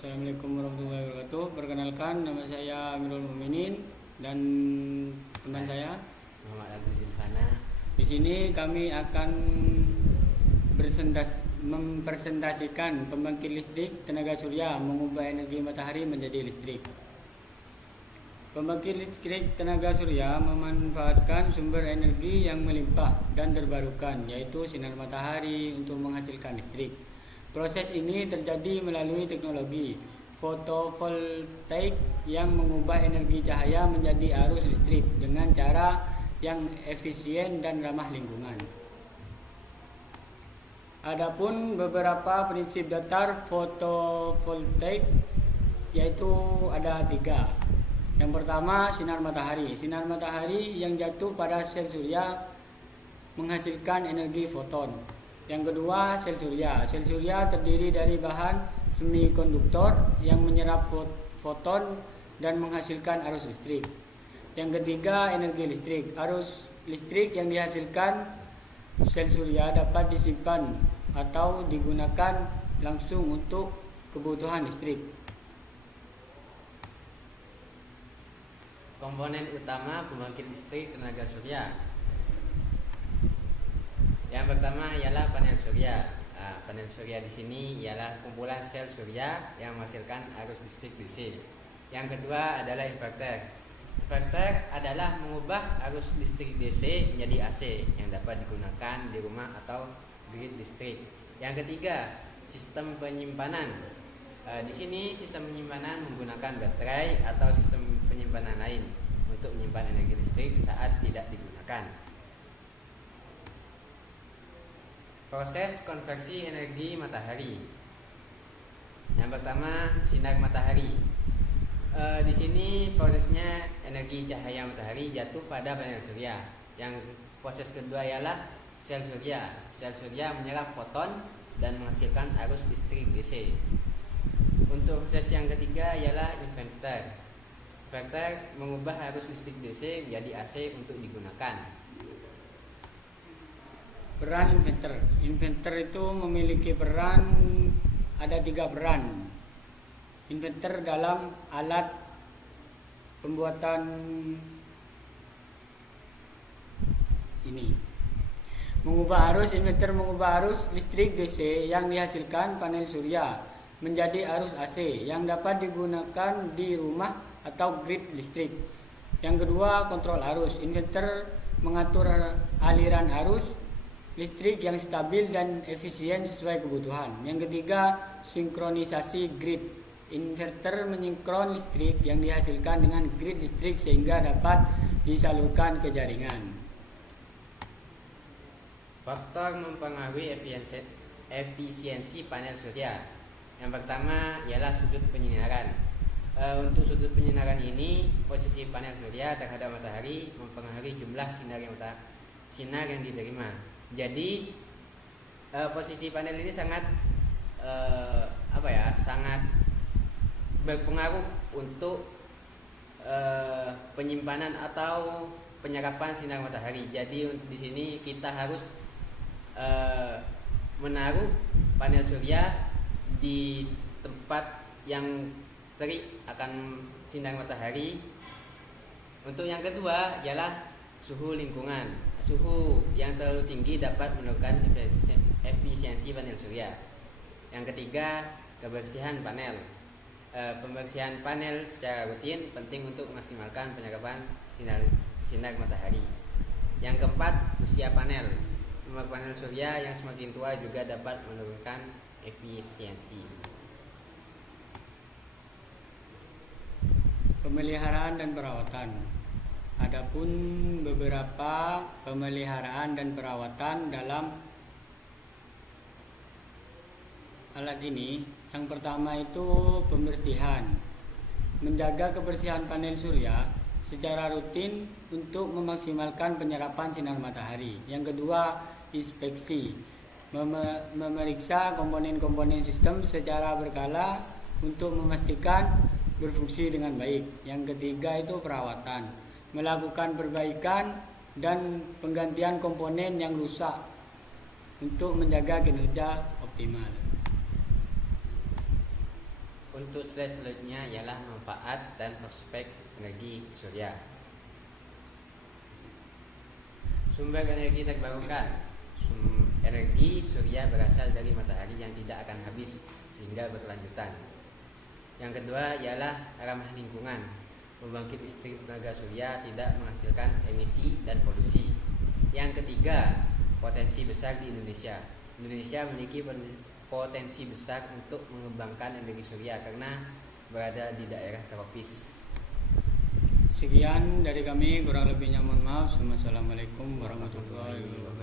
Assalamualaikum warahmatullahi wabarakatuh. Perkenalkan, nama saya Amirul Mukminin dan teman saya. Muhammad Agus Zilfana. Di sini kami akan mempresentasikan pembangkit listrik tenaga surya mengubah energi matahari menjadi listrik. Pembangkit listrik tenaga surya memanfaatkan sumber energi yang melimpah dan terbarukan, yaitu sinar matahari untuk menghasilkan listrik. Proses ini terjadi melalui teknologi fotovoltaik yang mengubah energi cahaya menjadi arus listrik dengan cara yang efisien dan ramah lingkungan. Adapun beberapa prinsip dasar fotovoltaik yaitu ada 3. Yang pertama, sinar matahari. Sinar matahari yang jatuh pada sel surya menghasilkan energi foton. Yang kedua, sel surya. Sel surya terdiri dari bahan semikonduktor yang menyerap foton dan menghasilkan arus listrik. Yang ketiga, energi listrik. Arus listrik yang dihasilkan sel surya dapat disimpan atau digunakan langsung untuk kebutuhan listrik. Komponen utama pembangkit listrik tenaga surya. Yang pertama ialah panel surya. Panel surya di sini ialah kumpulan sel surya yang menghasilkan arus listrik DC. Yang kedua adalah inverter. Inverter adalah mengubah arus listrik DC menjadi AC yang dapat digunakan di rumah atau grid listrik. Yang ketiga, sistem penyimpanan. Di sini sistem penyimpanan menggunakan baterai atau sistem penyimpanan lain untuk menyimpan energi listrik saat tidak digunakan. Proses konversi energi matahari. Yang pertama, sinar matahari. Di sini prosesnya energi cahaya matahari jatuh pada panel surya. Yang proses kedua ialah sel surya. Sel surya menyerap foton dan menghasilkan arus listrik DC. Untuk proses yang ketiga ialah inverter. Inverter mengubah arus listrik DC menjadi AC untuk digunakan. Peran inverter. Inverter itu memiliki ada 3 peran. Inverter dalam alat pembuatan ini inverter mengubah arus listrik DC yang dihasilkan panel surya menjadi arus AC yang dapat digunakan di rumah atau grid listrik. Yang kedua, kontrol arus. Inverter mengatur aliran arus listrik yang stabil dan efisien sesuai kebutuhan. Yang ketiga, sinkronisasi grid. Inverter menyinkron listrik yang dihasilkan dengan grid listrik sehingga dapat disalurkan ke jaringan. Faktor mempengaruhi efisiensi panel surya. Yang pertama ialah sudut penyinaran. Untuk sudut penyinaran ini, posisi panel surya terhadap matahari mempengaruhi jumlah sinar yang diterima. Jadi posisi panel ini sangat sangat berpengaruh untuk penyimpanan atau penyerapan sinar matahari. Jadi di sini kita harus menaruh panel surya di tempat yang terik akan sinar matahari. Untuk yang kedua ialah suhu lingkungan. Suhu yang terlalu tinggi dapat menurunkan efisiensi panel surya. Yang ketiga, kebersihan panel. Pembersihan panel secara rutin penting untuk memaksimalkan penyerapan sinar matahari. Yang keempat, usia panel. Umur panel surya yang semakin tua juga dapat menurunkan efisiensi. Pemeliharaan dan perawatan. Adapun beberapa pemeliharaan dan perawatan dalam alat ini. Yang pertama itu pembersihan. Menjaga kebersihan panel surya secara rutin untuk memaksimalkan penyerapan sinar matahari. Yang kedua, inspeksi. Memeriksa komponen-komponen sistem secara berkala untuk memastikan berfungsi dengan baik. Yang ketiga itu perawatan. Melakukan perbaikan dan penggantian komponen yang rusak untuk menjaga kinerja optimal. untuk slide selanjutnya ialah manfaat dan prospek energi surya. Sumber energi terbarukan. Energi surya berasal dari matahari yang tidak akan habis sehingga berkelanjutan. Yang kedua ialah ramah lingkungan. Pembangkit listrik tenaga surya tidak menghasilkan emisi dan polusi. Yang ketiga, potensi besar di Indonesia. Indonesia memiliki potensi besar untuk mengembangkan energi surya karena berada di daerah tropis. Sekian dari kami, kurang lebihnya mohon maaf. Wassalamualaikum warahmatullahi wabarakatuh.